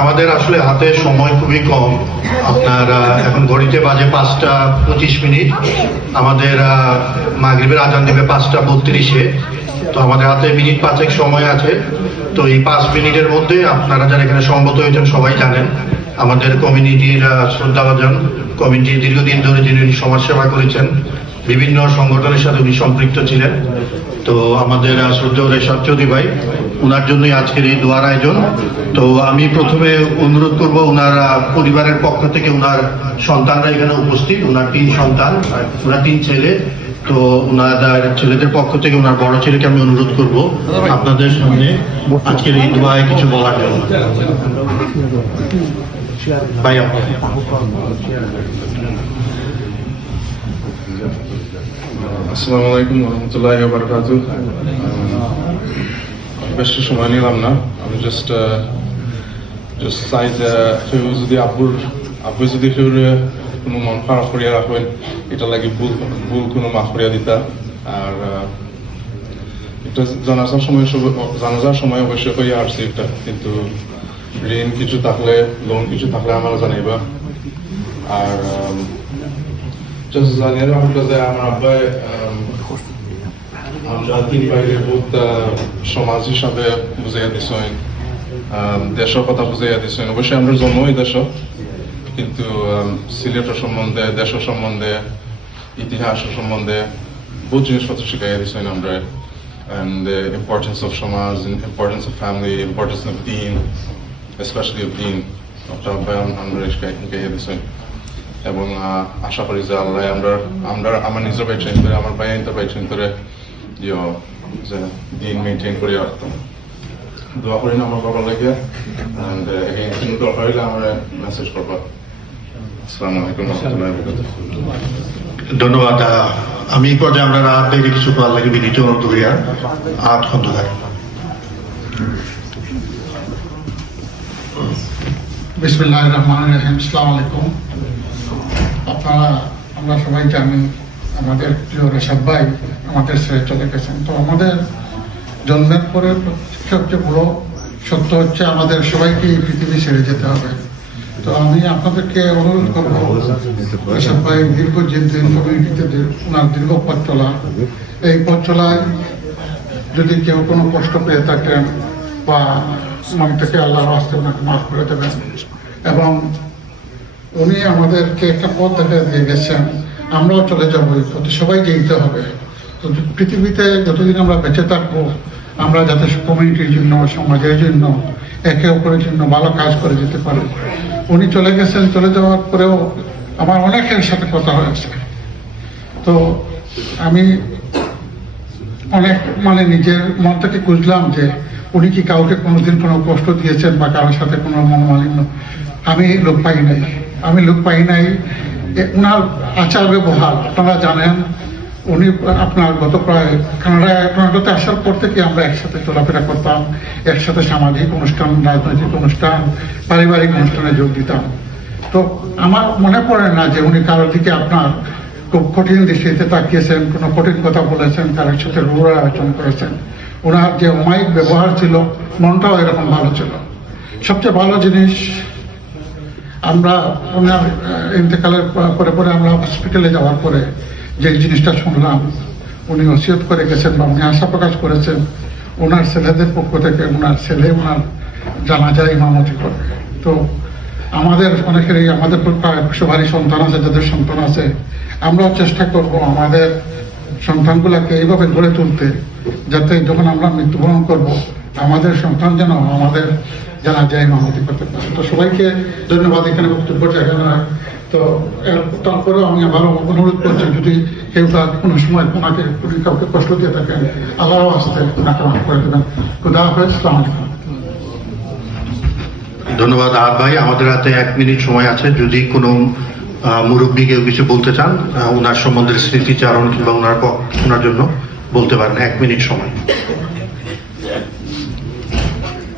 আমাদের আসলে হাতে সময় খুবই কম। আপনার এখন ঘড়িতে বাজে পাঁচটা পঁচিশ মিনিট। আমাদের মাগরিবের আজান দেবে পাঁচটা বত্রিশে। তো আমাদের হাতে মিনিট পাঁচেক সময় আছে। তো এই পাঁচ মিনিটের মধ্যে আপনারা যারা এখানে সম্মত হয়েছেন সবাই জানেন, আমাদের কমিউনিটির শ্রদ্ধাভাজন, কমিউনিটি দীর্ঘদিন ধরে যিনি সমাজসেবা করেছেন বিভিন্ন সংগঠনের সাথে উনি সম্পৃক্ত ছিলেন। তো আমাদের শ্রদ্ধেয় রেশাদ চৌধুরী ভাই ওনার জন্যই আজকের এই দোয়ার আয়োজন। তো আমি প্রথমে অনুরোধ করব ওনার পরিবারের পক্ষ থেকে ওনার সন্তানরা এখানে উপস্থিত। ওনার তিন সন্তান ওনার তিন ছেলে। তো ওনার ছেলেদের পক্ষ থেকে ওনার বড় ছেলেকে আমি অনুরোধ করব আপনাদের সামনে আজকের এই দোয়ায় কিছু বলার জন্য। আসসালামু আলাইকুম রহমতুল্লাহ বারকাত বেশি সময় নিলাম না। আমি জাস্ট জাস্ট চাই যে কেউ যদি আব্বুর, আব্বু যদি কেউ কোনো মন খারাপ করিয়া রাখবেন এটা লাগি ভুল ভুল কোনো মাফ করিয়া দিতা। আর এটা জানাজার সময় জানাজার সময় অবশ্যই কইয়া আসছি এটা কিন্তু ঋণ কিছু থাকলে লোন কিছু থাকলে আমার জানাইবা। আর রাখুন যে আমার আব্বাই আম, আমরা তিন বাইরে বহুত সমাজ হিসাবে বুঝাইয়া দিছেন দেশের কথা বুঝাইয়া দিছেন অবশ্যই আমরা জন্মই দেশ কিন্তু সিলেটের সম্বন্ধে দেশের সম্বন্ধে ইতিহাসের সম্বন্ধে বহুত জিনিসপত্র শিখাইয়া দিছেন আমরা and the importance of সমাজ importance of family importance of deen especially of deen আপনার আব্বাই আমরা শিখাইয়া দিছেন এবং আশা করি যে আল্লাহ আমরা আমরা আমার নিজের বাই ট্রেন করে আমার ইন্টার বাই ট্রেন করে যে দিন মেনটেন করে রাখতাম। দোয়া করি না আমার বাবার লাগে অ্যান্ড কোনো দরকার হইলে আমার মেসেজ করবা। আসসালামু আলাইকুম রহমতুল্লাহ ধন্যবাদ আমি পর্যায়ে আমরা রাত থেকে কিছু করার লাগে বিনীত অনুরোধ করিয়া আট খন্দকার বিসমিল্লাহ রহমান রহিম সালাম আলাইকুম। আপনারা আমরা সবাই জানি, আমাদের প্রিয় রেশাদ ভাই, আমাদের ছেড়ে চলে গেছেন তো আমাদের জন্মের পরে সবচেয়ে বড় সত্য হচ্ছে আমাদের সবাইকে এই পৃথিবী ছেড়ে যেতে হবে। তো আমি আপনাদেরকে অনুরোধ করব রেশাদ ভাই দীর্ঘ যে কমিউনিটিতে ওনার দীর্ঘ পথ চলা। এই পথ চলায় যদি কেউ কোনো কষ্ট পেয়ে থাকেন বা মন থেকে আল্লাহর আসতে ওনাকে মাফ করে দেবেন এবং উনি আমাদেরকে একটা পথ দেখে দিয়ে গেছেন। আমরাও চলে যাব এই পথে। সবাই যেতে হবে। তো পৃথিবীতে যতদিন আমরা বেঁচে থাকব, আমরা যাতে কমিউনিটির জন্য, সমাজের জন্য, একে অপরের জন্য ভালো কাজ করে যেতে পারি। উনি চলে গেছেন। চলে যাওয়ার পরেও আমার অনেকের সাথে কথা হয়েছে। তো আমি অনেক মানে নিজের মন থেকে বুঝলাম যে উনি কি কাউকে কোনোদিন কোনো কষ্ট দিয়েছেন বা কারোর সাথে কোনো মনোমালিন্য আমি লোক পাই নাই। আমি লোক পাই নাই। উনার আচার ব্যবহার, আপনারা জানেন, উনি আপনার গত প্রায় কানাডায়, কানাডাতে আসার পর থেকে আমরা একসাথে চলাফেরা করতাম, একসাথে সামাজিক অনুষ্ঠান, রাজনৈতিক অনুষ্ঠান, পারিবারিক অনুষ্ঠানে যোগ দিতাম। তো আমার মনে পড়ে না যে উনি কারোর দিকে আপনার খুব কঠিন দৃষ্টিতে তাকিয়েছেন, কোনো কঠিন কথা বলেছেন কারোর সাথে রূঢ় আলোচনা করেছেন। ওনার যে অমায়িক ব্যবহার ছিল, মনটাও এরকম ভালো ছিল। সবচেয়ে ভালো জিনিস আমরা ওনার ইন্তেকালের পরে পরে আমরা হসপিটালে যাওয়ার পরে যে জিনিসটা শুনলাম, উনি ওসিয়ত করে গেছেন বা উনি আশা প্রকাশ করেছেন, ওনার ছেলেদের পক্ষ থেকে ওনার ছেলে ওনার জানাজা ইমামতি করবে তো আমাদের অনেকেরই, আমাদের সবারই সন্তান আছে, যাদের সন্তান আছে, আমরাও চেষ্টা করব আমাদের সন্তানগুলোকে এইভাবে গড়ে তুলতে, যাতে যখন আমরা মৃত্যুবরণ করব, আমাদের সন্তান যেন আমাদের জানা যায় মাহমতি করতে পারে। তো সবাইকে ধন্যবাদ এখানে বক্তব্য জায়গা না তো এর তারপরেও আমি আবারও অনুরোধ করছি, যদি কেউ তার কোনো সময় ওনাকে কাউকে কষ্ট দিয়ে থাকেন আল্লাহ আসতে ওনাকে মাফ করে দেবেন। খুদা হাফেজ, সালাম আলাইকুম। ধন্যবাদ আহাদ ভাই, আমাদের হাতে এক মিনিট সময় আছে। যদি কোনো মুরব্বী কেউ কিছু বলতে চান ওনার সম্বন্ধে স্মৃতিচারণ কিংবা ওনার ওনার জন্য বলতে পারেন, এক মিনিট সময়।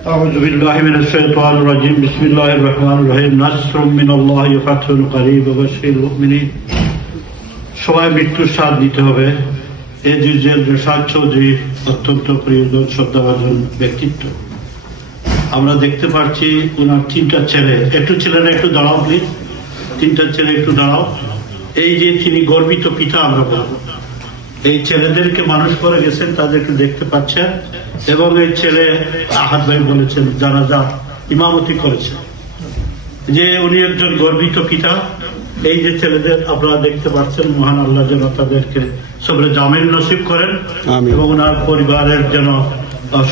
أعوذ بالله من الشيطان الرجيم بسم الله الرحمن الرحيم نصر من الله فتح قريب وبشر المؤمنين সবাই মৃত্যুর স্বাদ নিতে হবে এ জিজের রেশাদ চৌধুরী অত্যন্ত প্রিয়জন শ্রদ্ধাভাজন ব্যক্তিত্ব আমরা দেখতে পাচ্ছি ওনার তিনটা ছেলে একটু ছেলেরা একটু দাঁড়াও প্লিজ তিনটা ছেলে একটু দাঁড়াও এই যে তিনি গর্বিত পিতা আমরা বলবো এই ছেলেদেরকে মানুষ করে গেছেন তাদেরকে দেখতে পাচ্ছেন এবং এই ছেলে আহাত ভাই বলেছেন জানাজা ইমামতি করেছেন। যে উনি একজন গর্বিত পিতা এই যে ছেলেদের আপনারা দেখতে পাচ্ছেন মহান আল্লাহ যেন তাদেরকে সবরে জামিন নসিব করেন এবং ওনার পরিবারের যেন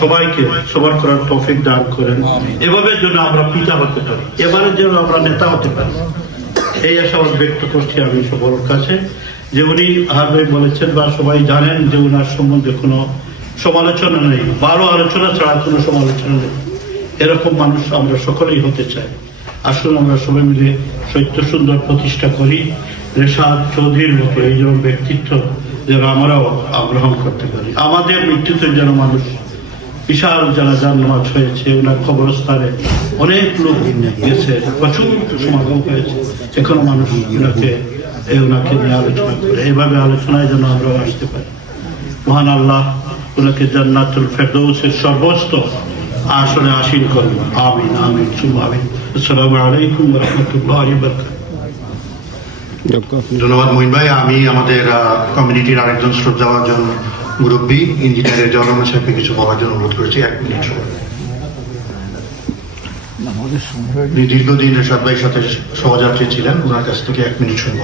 সবাইকে সবার করার তৌফিক দান করেন। এভাবে যেন আমরা পিতা হতে পারি এবারে যেন আমরা নেতা হতে পারি। এই আশাবাদ ব্যক্ত করছি আমি সবার কাছে। যে উনি হারভাই বলেছেন বা সবাই জানেন যে ওনার সম্বন্ধে কোনো সমালোচনা নেই ভালো আলোচনা ছাড়া কোনো সমালোচনা নেই। এরকম মানুষ আমরা সকলেই হতে চাই। আসুন আমরা সবাই মিলে সত্য সুন্দর প্রতিষ্ঠা করি। রেশাদ চৌধুরীর মতো এই যেমন ব্যক্তিত্ব যেন আমরাও গ্রহণ করতে পারি। আমাদের মৃত্যুতে যেন মানুষ বিশাল যারা নামাজ হয়েছে ওনার কবরস্থানে অনেক লোক গেছে প্রচুর সমাগম হয়েছে। এখনও মানুষ ওনাকে ওনাকে নিয়ে আলোচনা করে। এইভাবে আলোচনায় যেন আমরা আসতে পারি। মহান আল্লাহ ওনাকে জান্নাতুল ফেরদৌসের সর্বোচ্চ আসনে আসীন করুন। আমিন আমিন সুম আমিন। আসসালামু আলাইকুম রহমতুল্লাহ বরকাত ধন্যবাদ মহিন ভাই। আমি আমাদের কমিউনিটির আরেকজন শ্রদ্ধাভাজন মুরব্বী ইঞ্জিনিয়ারের জনগণ সাহেবকে কিছু বলার জন্য অনুরোধ করেছি। এক মিনিট দীর্ঘদিন রেশাদ ভাইয়ের সাথে সহযাত্রী ছিলেন। ওনার কাছ থেকে এক মিনিট শুনব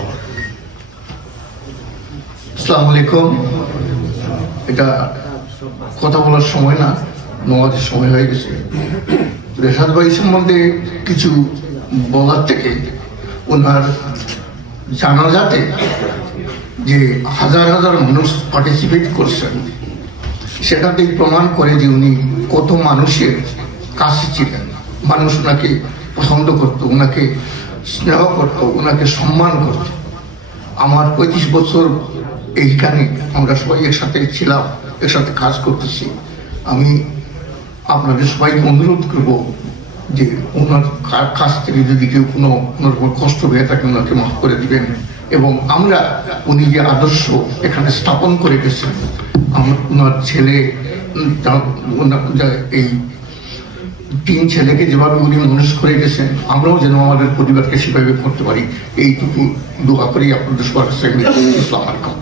আসসালামু আলাইকুম। এটা কথা বলার সময় না, নমাজের সময় হয়ে গেছে। রেশাদ ভাই সম্বন্ধে কিছু বলার থেকে, ওনার জানাজাতে যে হাজার হাজার মানুষ পার্টিসিপেট করছেন, সেটাতেই প্রমাণ করে যে উনি কত মানুষের কাছে ছিলেন। মানুষ ওনাকে পছন্দ করতো, ওনাকে স্নেহ করতো, ওনাকে সম্মান করতো। আমার পঁয়ত্রিশ বছর এইখানে আমরা সবাই একসাথে ছিলাম, একসাথে কাজ করতেছি। আমি আপনাদের সবাইকে অনুরোধ করব যে ওনার কাছ থেকে যদি কেউ কোনো ওনার কোনো কষ্ট হয়ে থাকে, ওনাকে মাফ করে দিবেন। এবং আমরা উনি যে আদর্শ এখানে স্থাপন করে গেছেন, আমার ওনার ছেলে এই তিন ছেলেকে যেভাবে উনি মানুষ করে গেছেন, আমরাও যেন আমাদের পরিবারকে সেভাবে করতে পারি। এইটুকু দোয়া করি আপনাদের সবার কাছে। আমি ইসলাম আলাইকুম।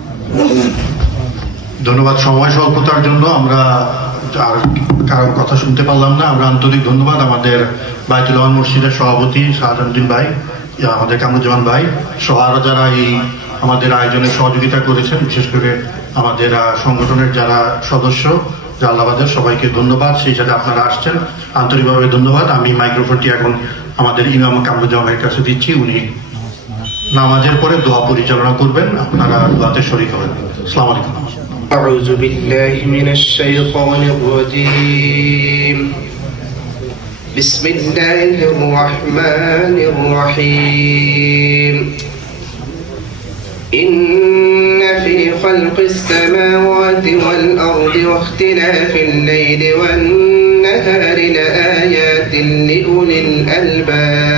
ধন্যবাদ সময় স্বল্পতার জন্য। আমরা আর কারোর কথা শুনতে পারলাম না। আমরা আন্তরিক ধন্যবাদ আমাদের বাইতুল রহমান মসজিদের সভাপতি শাহজাহানুদ্দিন ভাই আমাদের কামরুজ্জামান ভাই সহ আরও যারা এই আমাদের আয়োজনে সহযোগিতা করেছেন, বিশেষ করে আমাদের সংগঠনের যারা সদস্য, জাল্লাবাদের সবাইকে ধন্যবাদ। সেই সাথে আপনারা আসছেন, আন্তরিকভাবে ধন্যবাদ। আমি মাইক্রোফোনটি এখন আমাদের ইমাম কামরুজ্জামানের কাছে দিচ্ছি। উনি নামাজের পরে দোয়া পরিচালনা করবেন আপনারা দোয়াতে শরীক হবেন আসসালামু আলাইকুম أعوذ بالله من الشيطان الرجيم بسم الله الرحمن الرحيم إن في خلق السماوات والأرض واختلاف الليل والنهار لآيات لأولي الألباب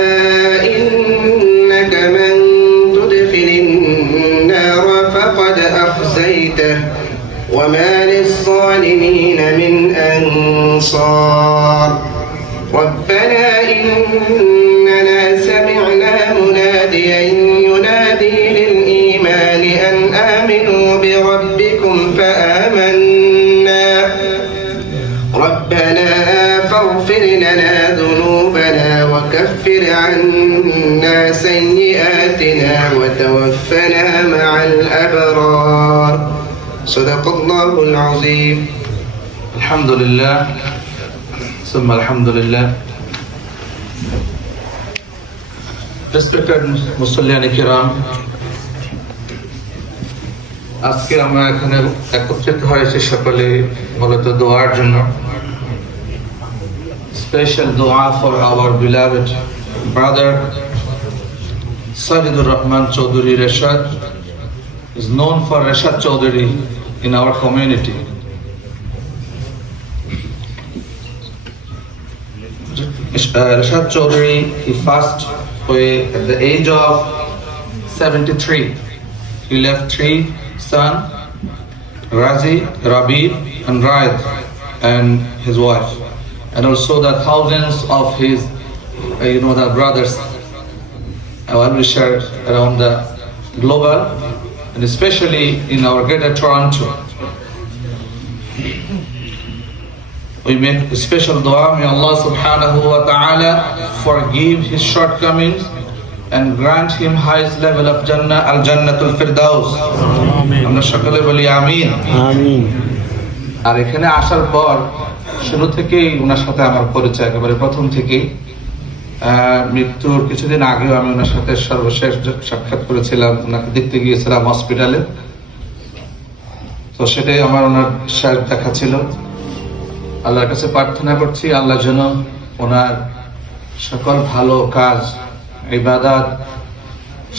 من أنصار. ربنا إننا سمعنا مناديا ينادي للإيمان أن آمنوا بربكم فآمنا. ربنا فاغفر لنا ذنوبنا وكفر عنا سيئاتنا وتوفنا مع الأبرار. صدق الله العظيم. الحمد لله ثم الحمد لله Respected মুসল্লিয়ান কিরাম আজকে আমরা এখানে একত্রিত হয়েছি সকলে মূলত দোয়ার জন্য স্পেশাল দোয়া for our beloved brother Sajidur Rahman Chaudhary Rashad is known for Rashad Chaudhary in our community. Rashad Chaudhary, he passed away at the age of 73. He left three sons, Razi, Rabi, and Raid, and his wife. And also the thousands of his, uh, you know, the brothers, uh, well-wishers around the global, and especially in our greater Toronto. We make a special dua, may Allah subhanahu wa ta'ala forgive his shortcomings and grant him highest level of Jannah, Al Jannatul Firdaus. আমরা সকলে বলি আমিন। আর এখানে আসার পর শুরু থেকেই ওনার সাথে আমার পরিচয় একেবারে প্রথম থেকেই। মৃত্যুর কিছুদিন আগেও আমি ওনার সাথে সর্বশেষ সাক্ষাৎ করেছিলাম। ওনাকে দেখতে গিয়েছিলাম হসপিটালে তো সেটাই আমার ওনার শেষ দেখা ছিল। আল্লাহর কাছে প্রার্থনা করছি, আল্লাহ যেন ওনার সকল ভালো কাজ, ইবাদাত,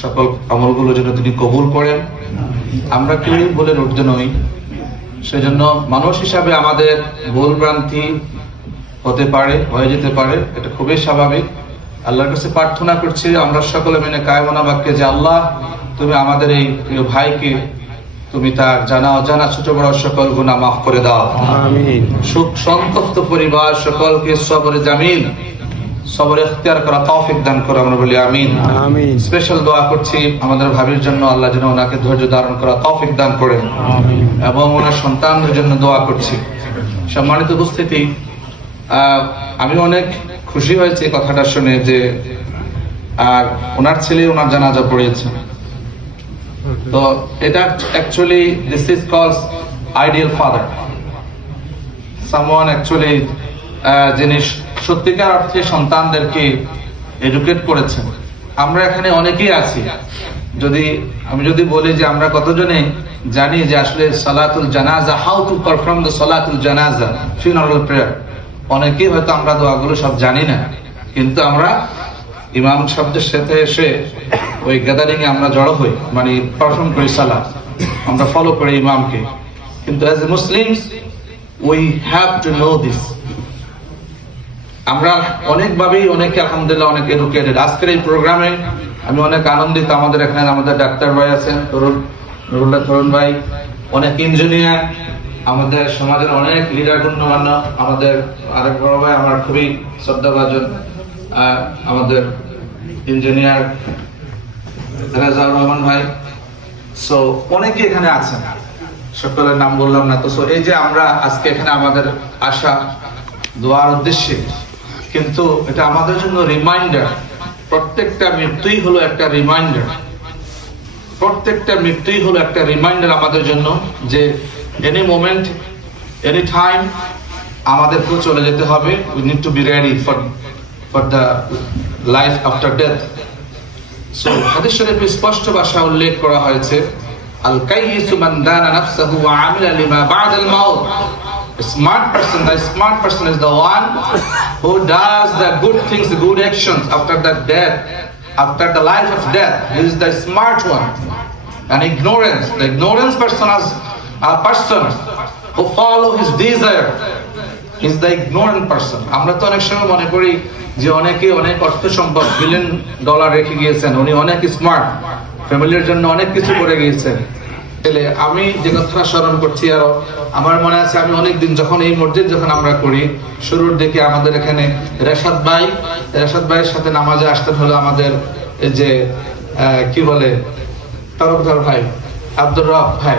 সকল আমলগুলো যেন তিনি কবুল করেন। আমরা কেউই বলে উঠতে নই। সেজন্য মানুষ হিসাবে আমাদের ভুল ভ্রান্তি হতে পারে, হয়ে যেতে পারে, এটা খুবই স্বাভাবিক। আল্লাহর কাছে প্রার্থনা করছি, আমরা সকলে মেনে কায়মনা বাক্যে যে আল্লাহ, তুমি আমাদের এই ভাইকে তুমি তার জানা অজানা ছোট বড় সকল গুণা মাফ করে দাও। সুখ সন্তপ্ত পরিবার সকলকে সবরে জামিন সবর এখতিয়ার করা তৌফিক দান করে আমরা বলি আমিন। স্পেশাল দোয়া করছি আমাদের ভাবির জন্য আল্লাহ যেন ওনাকে ধৈর্য ধারণ করা তৌফিক দান করেন এবং ওনার সন্তানদের জন্য দোয়া করছি। সম্মানিত উপস্থিতি আহ, আমি অনেক খুশি হয়েছি কথাটা শুনে যে আর ওনার ছেলে ওনার জানাজা পড়িয়েছে। তো এটা actually this is calls ideal father someone actually যিনি সত্যিকার অর্থে সন্তানদেরকে এডুকেট করেছেন। আমরা এখানে অনেকেই আছি। যদি, আমি যদি বলি যে আমরা কতজনে জানি যে আসলে সালাতুল জানাজা হাউ টু পারফর্ম দ্য সালাতুল জানাজা ফিউনারাল প্রেয়ার অনেকেই হয়তো আমরা দোয়াগুলো সব জানি না। কিন্তু আমরা ইমাম শব্দের সাথে এসে ওই গ্যাদারিং এ আমরা জড়ো হই মানে পারফর্ম করি সালাত। আমরা ফলো করি ইমামকে। কিন্তু as a Muslims we have to know this আমরা অনেকভাবেই অনেকে আলহামদুলিল্লাহ অনেক এডুকেটেড আজকের এই প্রোগ্রামে আমি অনেক আনন্দিত। আমাদের এখানে আমাদের ডাক্তার ভাই আছেন, তরুণ, নুরুল্লাহ তরুণ ভাই। অনেক ইঞ্জিনিয়ার আমাদের সমাজের অনেক লিডার গণ্যমান্য আমাদের আরেক বড় ভাই, আমার খুবই শ্রদ্ধাভাজন। আমাদের ইঞ্জিনিয়ার রাজাউর রহমান ভাই। সো অনেকে এখানে আছেন। সকলের নাম বললাম না তো। সো এই যে আমরা আজকে এখানে আমাদের আশা দোয়ার উদ্দেশ্যে, কিন্তু এটা আমাদের জন্য রিমাইন্ডার প্রত্যেকটা মৃত্যুই হলো একটা রিমাইন্ডার প্রত্যেকটা মৃত্যুই হলো একটা রিমাইন্ডার আমাদের জন্য যে এনি মোমেন্ট এনি টাইম আমাদেরকেও চলে যেতে হবে। We need to be ready for For the life after death so হাদিস শরীফে স্পষ্ট ভাষা উল্লেখ করা হয়েছে আল কাইয়িসু মান দানা নাফসাহু ওয়া আমিলা lima বা'দাল Maut A smart person, the smart person is the one who does the good things, the good actions after the death, after the life of death. He is the smart one. And ignorance, the ignorance person is a person who follow his desire. He's the ignorant person. আমরা তো অনেক সময় মনে করি যে অনেকে অনেক অর্থ সম্পদ বিলিয়ন ডলার রেখে গিয়েছেন। উনি অনেক স্মার্ট ফ্যামিলির জন্য অনেক কিছু করে গিয়েছেন। তাহলে আমি যে কথাটা স্মরণ করছি, আরও আমার মনে আছে আমি অনেক দিন যখন এই মসজিদ যখন আমরা করি, শুরুর দিকে আমাদের এখানে রেশাদ ভাই, রেশাদ ভাইয়ের সাথে নামাজে আসতেন হলো আমাদের যে কি বলে তরফদার ভাই, আব্দুর রব ভাই।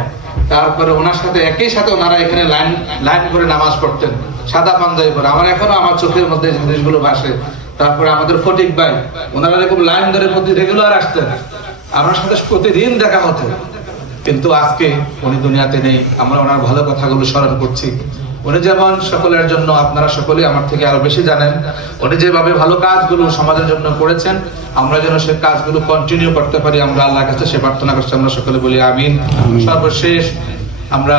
তারপরে ওনার সাথে একই সাথে ওনারা এখানে লাইন লাইন করে নামাজ পড়তেন। সাদা পাঞ্জাবি পরে। আমার এখনও আমার চোখের মধ্যে জিনিসগুলো ভাসে। তারপরে আমাদের ফটিক ভাই ওনারা এরকম লাইন ধরে প্রতি রেগুলার আসতেন। আমার সাথে প্রতিদিন দেখা হতো। কিন্তু আজকে উনি দুনিয়াতে নেই। আমরা ওনার ভালো কথাগুলো স্মরণ করছি। উনি যেমন সকলের জন্য আপনারা সকলেই আমার থেকে আরও বেশি জানেন। উনি যেভাবে ভালো কাজগুলো সমাজের জন্য করেছেন আমরা যেন সে কাজগুলো কন্টিনিউ করতে পারি। আমরা আল্লাহর কাছে সে প্রার্থনা করছি। আমরা সকলে বলি আমিন। সর্বশেষ আমরা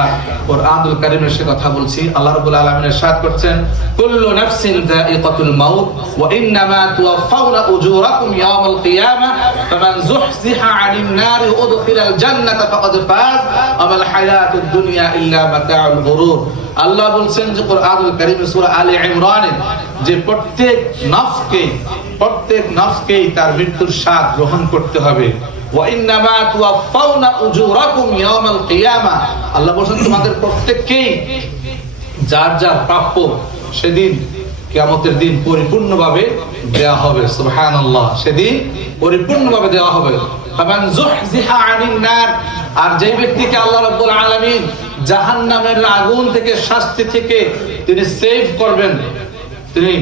কোরআনুল কারীমের সে কথা বলছি। আল্লাহ রাব্বুল আলামিন ইরশাদ করছেন, কুল্লু নাফসিন যায়িকাতুল মাউত, ওয়া ইন্নামা তুওয়াফাউনা উজুরাকুম ইয়াওমাল ফামান যুহজিহা আনিন উদখিলাল জান্নাতা ফাকাদ ফাজ হায়াতুদ দুনিয়া ইল্লা মাতাউল গুরুর আল্লাহ বলছেন যে, কোরআনুল কারীমে সূরা আলে ইমরানে যে প্রত্যেক নফসকে, প্রত্যেক নফসকেই তার মৃত্যুর স্বাদ গ্রহণ করতে হবে। ওয়াইন্নামা তুওয়াফাউনা উজুরাকুম ইয়াওমাল কিয়ামা। আল্লাহ বলেন তোমাদের প্রত্যেককেই যার যার প্রাপ্য সেদিন কিয়ামতের দিন পরিপূর্ণভাবে দেয়া হবে। সুবহানাল্লাহ, সেদিন পরিপূর্ণভাবে দেওয়া হবে। ফামান যুহজিহা আনিন নার, আর যে ব্যক্তিকে আল্লাহ রাব্বুল আলামিন জাহান্নামের আগুন থেকে, শাস্তি থেকে তিনি সেভ করবেন, তিনি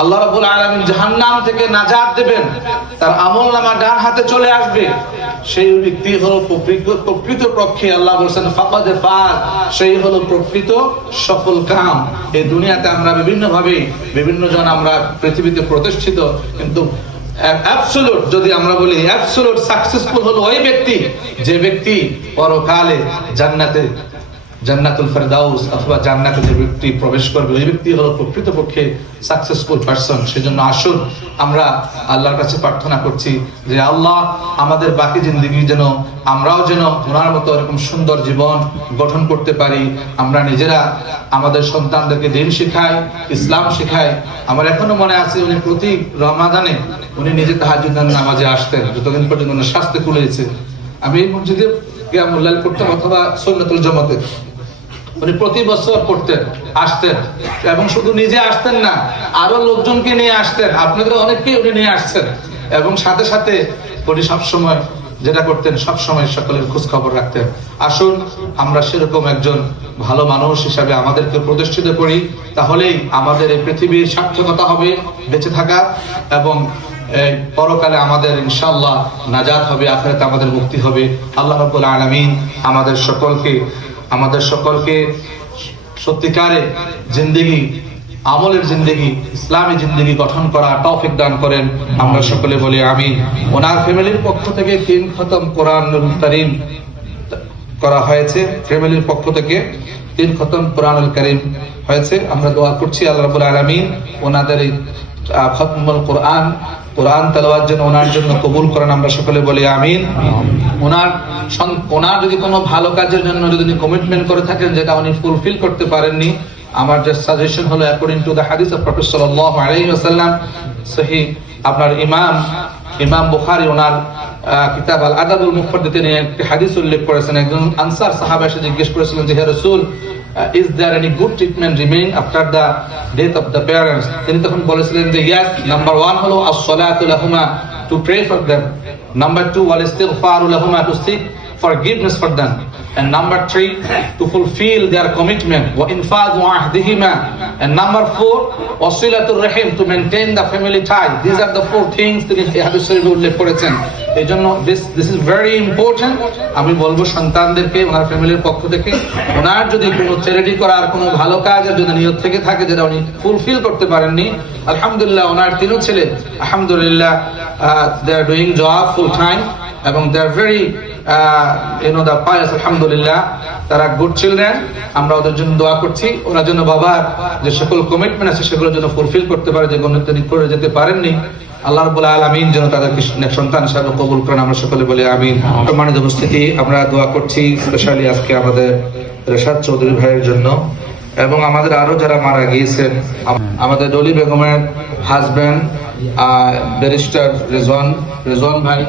আল্লাহ রাব্বুল আলামিন জাহান্নাম থেকে নাজাত দেবেন। তার আমল নামা ডান হাতে চলে আসবে। সেই ব্যক্তি হলো প্রকৃত পক্ষে আল্লাহ বলেছেন, ফাকাদে ফাজ। সেই হলো প্রকৃত সফল কাম। এই দুনিয়াতে আমরা বিভিন্ন ভাবে বিভিন্ন জন আমরা পৃথিবীতে প্রতিষ্ঠিত, কিন্তু অ্যাবসোলুট যদি আমরা বলি, অ্যাবসোলুট সাকসেসফুল হলো ওই ব্যক্তি, যে ব্যক্তি পরকালে জান্নাতে জান্নাতুল ফেরদাউস অথবা জান্নাতে যে ব্যক্তি প্রবেশ করবে, ওই ব্যক্তি হলো প্রকৃতপক্ষে সাকসেসফুল পারসন সেজন্য আসুন, আমরা আল্লাহর কাছে প্রার্থনা করছি যে, আল্লাহ আমাদের বাকি জিন্দগি যেন আমরাও যেন ওনার মতো এরকম সুন্দর জীবন গঠন করতে পারি। আমরা নিজেরা আমাদের সন্তানদেরকে দিন শিখাই, ইসলাম শিখাই। আমার এখনও মনে আছে, উনি প্রতি রমাদানে উনি নিজে তাহাজুদ্দান নামাজে আসতেন। যতদিন পর্যন্ত ওনার স্বাস্থ্য খুলেছে আমি এই মসজিদে গিয়ামুল্লাল করতাম অথবা সন্ন্যতুল জমাতে। উনি প্রতি বছর পড়তেন, আসতেন। এবং শুধু নিজে আসতেন না, আরও লোকজনকে নিয়ে আসতেন। আপনাদের অনেককেই উনি নিয়ে আসছেন। এবং সাথে সাথে উনি সবসময় যেটা করতেন সব সময় সকলের খোঁজ খবর রাখতেন। আসুন, আমরা সেরকম একজন ভালো মানুষ হিসাবে আমাদেরকে প্রতিষ্ঠিত করি, তাহলেই আমাদের এই পৃথিবীর সার্থকতা হবে, বেঁচে থাকা, এবং পরকালে আমাদের ইনশাআল্লাহ নাজাত হবে, আখেরাতে আমাদের মুক্তি হবে। আল্লাহ রাব্বুল আলামিন আমাদের সকলকে আমাদের সকলকে সত্যিকারে জিন্দেগি, আমলের জিন্দেগি, ইসলামী জিন্দেগি গঠন করা তৌফিক দান করেন। আমরা সকলে বলি আমি ওনার ফ্যামিলির পক্ষ থেকে তিন খতম কোরআন করা হয়েছে। ফ্যামিলির পক্ষ থেকে তিন খতম কোরআনুল কারীম হয়েছে। আমরা দোয়া করছি আল্লাহ রাব্বুল ওনাদের খতমুল কোরআন কোরআন তেলাওয়াত যেন ওনার জন্য কবুল করেন আমরা সকলে বলি আমিন। ওনার ওনার যদি কোনো ভালো কাজের জন্য যদি উনি কমিটমেন্ট করে থাকেন যেটা উনি ফুলফিল করতে পারেননি আমার যে সাজেশন হলো অ্যাকর্ডিং টু দ্য হাদিস অফ প্রফেসর সাল্লাল্লাহু আলাইহি ওয়াসাল্লাম সহি আপনার ইমাম ইমাম বুখারী ওনার কিতাব আল আদাবুল মুফাদ্দ তিনি একটি হাদিস উল্লেখ করেছেন। একজন আনসার সাহাবা এসে জিজ্ঞেস করেছিলেন যে হে রাসূল is there any good treatment remaining after the death of the parents তিনি তখন বলেছিলেন যে ইয়াস নাম্বার ওয়ান হলো pray for them number two wal istighfaru lahuma to seek forgiveness for them. And number three, to fulfill their commitment. And number four, wasilatul rahim, to maintain the family tie these are the four things তিনি হাদিস শরীফে উল্লেখ করেছেন। এই জন্য this this is very important আমি বলব সন্তানদেরকে, ওনার ফ্যামিলির পক্ষ থেকে, ওনার যদি কোনো চ্যারিটি করার কোনো ভালো কাজের যদি নিয়ত থেকে থাকে, যেটা উনি ফুলফিল করতে পারেননি, আলহামদুলিল্লাহ, ওনার তিনও ছেলে আলহামদুলিল্লাহ they are doing job full time এবং দে আর ভেরি আলহামদুলিল্লাহ, তারা গুড চিলড্রেন আমরা ওদের জন্য দোয়া করছি। জন্য বাবার যে সকল কমিটমেন্ট আছে সেগুলোর জন্য ফুলফিল করতে পারে তিনি করে যেতে পারেননি। আল্লাহ আলামিন যেন তাদেরকে সন্তান হিসাবে কবুল করেন, আমরা সকলে বলি আমিন। সম্মানিত উপস্থিতি, আমরা দোয়া করছি স্পেশালি আজকে আমাদের রেশাদ চৌধুরী ভাইয়ের জন্য। এবং আমাদের আরও যারা মারা গিয়েছেন আমাদের ডলি বেগমের হাজবেন্ড ব্যারিস্টার রেজওয়ান রেজওয়ান ভাই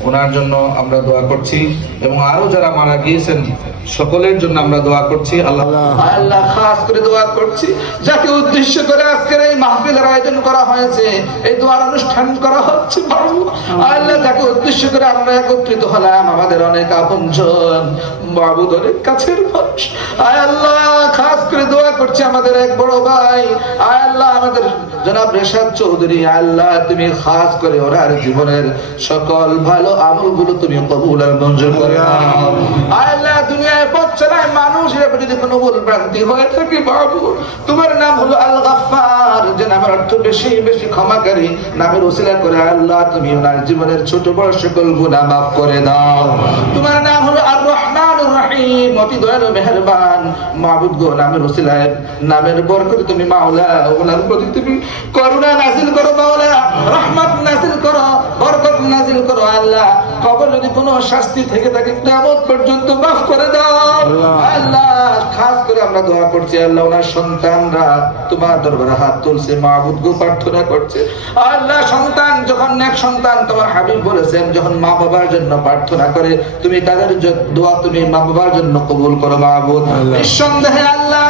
ওনার জন্য আমরা দোয়া করছি এবং আরও যারা মারা গিয়েছেন সকলের জন্য আমরা দোয়া করছি। আল্লাহ আল্লাহ। খাস করে দোয়া করছি। যাকে উদ্দেশ্য করে আজকের এই মাহফিলের আয়োজন করা হয়েছে এই দোয়ার অনুষ্ঠান করা হচ্ছে আল্লাহ যাকে উদ্দেশ্য করে আমরা একত্রিত হলাম আমাদের অনেক আপনজন অনেক কাছের মানুষ। আয় আল্লাহ খাস করে দোয়া করছি আমাদের এক বড় ভাই। আয় আল্লাহ আমাদের জনাব রেশাদ চৌধুরী আল্লাহ তুমি খাস করে ওনার জীবনের সকল ভালো আমলগুলো তুমি কবুল আর মঞ্জুর করে। আল্লাহ। দুনিয়ায় যদি কোনো ভুল ভ্রান্তি হয়ে থাকে বাবু তোমার নাম হলো আল গাফফার যে নামের অর্থ বেশি বেশি ক্ষমাকারী নামের ওসিলা করে আল্লাহ তুমি ওনার জীবনের ছোট বড় সকল গুনাহ মাফ করে দাও। তোমার নাম হলো আর রহমান রহিম অতি দয়ালু মেহেরবান। মাহবুব গো নামের ওসিলায় নামের বরকতে তুমি মাওলা ওনার প্রতি তুমি করুণা নাজিল করো মাওলা রহমত নাজিল করো বরকত নাজিল করো আল্লাহ। কবর যদি কোনো শাস্তি থেকে থাকে কিয়ামত পর্যন্ত মাফ করে দাও। আল্লাহ। খাস করে আমরা দোয়া করছি আল্লাহ ওনার সন্তানরা তোমার দরবারে হাত তুলছে মাহবুব গো প্রার্থনা করছে। আল্লাহ সন্তান যখন নেক সন্তান তোমার হাবিব বলেছেন যখন মা বাবার জন্য প্রার্থনা করে তুমি তাদের দোয়া তুমি মা বাবার জন্য কবুল করো মাহবুব। নিঃসন্দেহে আল্লাহ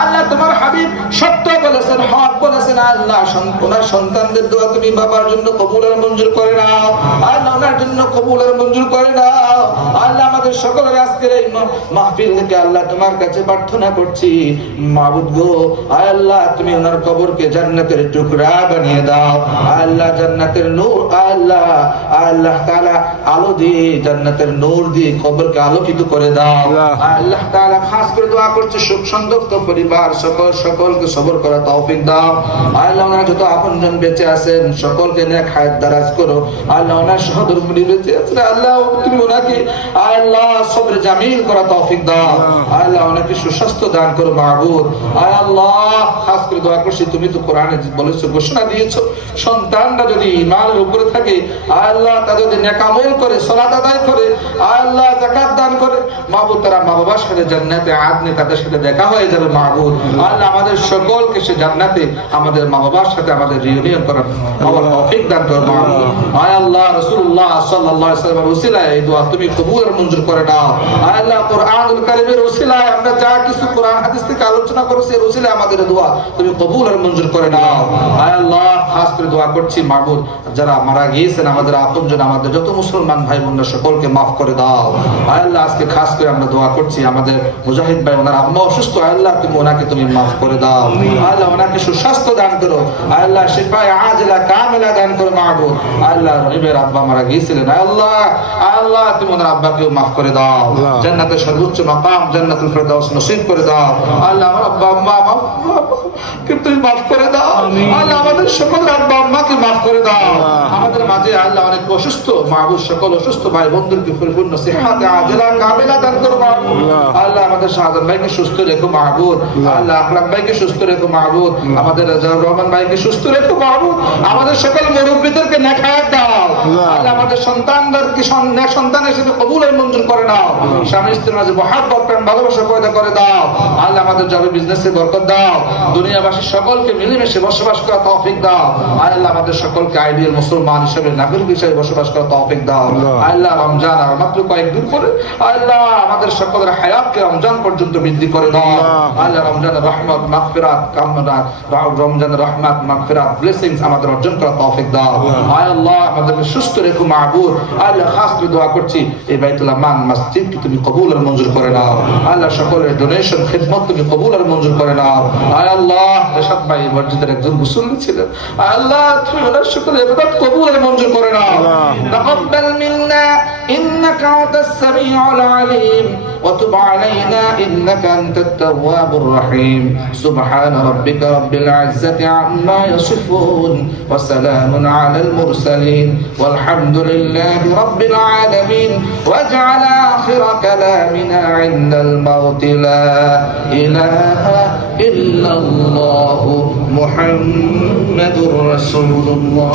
আল্লাহ তোমার হাবিব সত্য হক বলেছেন আল্লাহ ওনার সন্তানদের দোয়া তুমি বাবার জন্য কবুল আর মঞ্জুর করে নাও। আল্লাহ ওনার জন্য কবুল আর মঞ্জুর করে নাও। আল্লাহ আমাদের সকলের আজকের এই মাহফিল থেকে আল্লাহ তোমার কাছে প্রার্থনা করছি। মাহবুদ গো আল্লাহ তুমি ওনার কবরকে জান্নাতের টুকরা বানিয়ে দাও। আল্লাহ জান্নাতের নূর আল্লাহ আল্লাহ তাআলা আলো দিয়ে জান্নাতের নূর দিয়ে কবরকে আলোকিত করে দাও। আল্লাহ। তাআলা খাস করে দোয়া করছে সুখ সংযুক্ত পরিবার সকল সকলকে সবর করা তৌফিক দাও। আল্লাহ যত আপনজন বেঁচে আছেন, সকলকে দারাজ করো। আল্লাহ বেঁচে আছেন। আল্লাহ, তুমি ওনাকে আল্লাহ সবরে জামিল করা তৌফিক দাও। আল্লাহ ওনাকে সুস্বাস্থ্য দান করো, মাহবুব। আল্লাহ, খাস করে দোয়া করছি, তুমি তো কোরআনে বলেছ, ঘোষণা দিয়েছ। সন্তানরা যদি ইমানের উপরে থাকে আল্লাহ তাদের যদি নেকামল করে, সলাত আদায় করে আল্লাহ জাকাত দান করে, মাহবুব তারা মা বাবার সাথে জান্নাতে, আদনে তাদের সাথে দেখা হয়ে যাবে, মাহবুব। আল্লাহ আমাদের সকলকে সে জান্নাতে আমাদের মা বাবার সাথে আমাদের রিউনিয়ন করার আমার তৌফিক দান করো আয় আল্লাহ রাসূলুল্লাহ সাল্লাল্লাহু আলাইহি ওয়াসাল্লামের ওসিলায় এই দোয়া তুমি কবুল আর মঞ্জুর করে নাও। আয় আল্লাহ কোরআনুল কারীমের ওসিলায় আমরা যা কিছু কোরআন, হাদিস থেকে আলোচনা করেছি, এর ওসিলায় আমাদের দোয়া তুমি কবুল আর মঞ্জুর করে নাও। আয় আল্লাহ, খাস করে দোয়া করছি মাহবুব যারা মারা গিয়েছেন, আমাদের আপনজন, আমাদের যত মুসলমান ভাই বোনরা, সকলকে মাফ করে দাও। আয় আল্লাহ, আজকে খাস করে আমরা দোয়া করছি, আমাদের মুজাহিদ ভাই, ওনার আম্মা অসুস্থ, আয় আল্লাহ তুমি ওনাকে তুমি মাফ করে দাও। আয় আল্লাহ ওনাকে সুস্বাস্থ্য দান করো। আল্লাহ শিফায়ে আজলা কামিলা দান করো মাহবুব। আয় আল্লাহ রহিমের আব্বা মারা গিয়েছিলেন। আল্লাহ আল্লাহ তুমি ওনার আব্বাকেও মাফ করে দাও। জান্নাতের সর্বোচ্চ মাকাম জান্নাতুল ফেরদাউস নসিব করে দাও। আল্লাহ আমার আব্বা আম্মা মাফ কিন্তু মাফ করে দাও? আল্লাহ আমাদের সকল আব্বা আম্মাকে মাফ করে দাও। আমাদের মাঝে আল্লাহ অনেক অসুস্থ মাহবুব সকল অসুস্থ ভাই বন্ধুকে পরিপূর্ণ সিহাতে আজলা কামিলা দান করো মাহবুব। আল্লাহ। আমাদের শাহাদাত ভাইকে সুস্থ রেখো মাহবুব। আল্লাহ আকরাম ভাইকে সুস্থ রেখো মাহবুব। আমাদের রাজাউর রহমান ভাইকে সুস্থ রেখো মাহবুব। আমাদের সকল মুরব্বীদেরকে নেখায়াত দাও। আল্লাহ আমাদের সন্তানদেরকে সন- নেক সন্তানের সাথে কবুল আর মঞ্জুর করে নাও। স্বামী স্ত্রীর মাঝে মহাব্বত প্রেম ভালোবাসা পয়দা করে দাও। আল্লাহ আমাদের জবে বিজনেসে বরকত দাও। দুনিয়াবাসী সকলকে মিলেমিশে বসবাস করা তৌফিক দাও। আল্লাহ আমাদের সকলকে আইডিয়াল মুসলমান হিসেবে নাগরিক হিসেবে বসবাস করা তৌফিক দাও। আল্লাহ। রমজান আর মাত্র কয়েকদিন পরে আল্লাহ আমাদের সকলের হায়াতকে রমজান পর্যন্ত বৃদ্ধি করে দাও আল্লাহ। রমজান রহমত মাগফিরাত কামনা রমজান রহমত মাগফিরাত ব্লেসিংস আমাদের অর্জন করা তৌফিক দাও। আয় আল্লাহ আমাদেরকে সুস্থ রেখো মাহবুব আল্লাহ খাস করে দোয়া করছি এই বাইতুল্লাহ মান মসজিদকে তুমি কবুল আর মঞ্জুর করে নাও। আল্লাহ সকলের ডোনেশন খিদমত তুমি কবুল আর মঞ্জুর করে নাও। আয় আল্লাহ রেশাদ ভাই মসজিদের একজন মুসল্লি ছিলেন। আল্লাহ তুমি ওনার সকলের ইবাদত কবুল আর মঞ্জুর করে নাও। তাকাব্বাল মিন্না ইন্নাকা আনতাস সামিউল আলিম। وتب علينا إنك أنت التواب الرحيم. سبحان ربك رب العزة عما يصفون وسلام على المرسلين. والحمد لله رب العالمين. واجعل آخر كلامنا عند الموت. لا إله إلا الله. محمد رسول الله.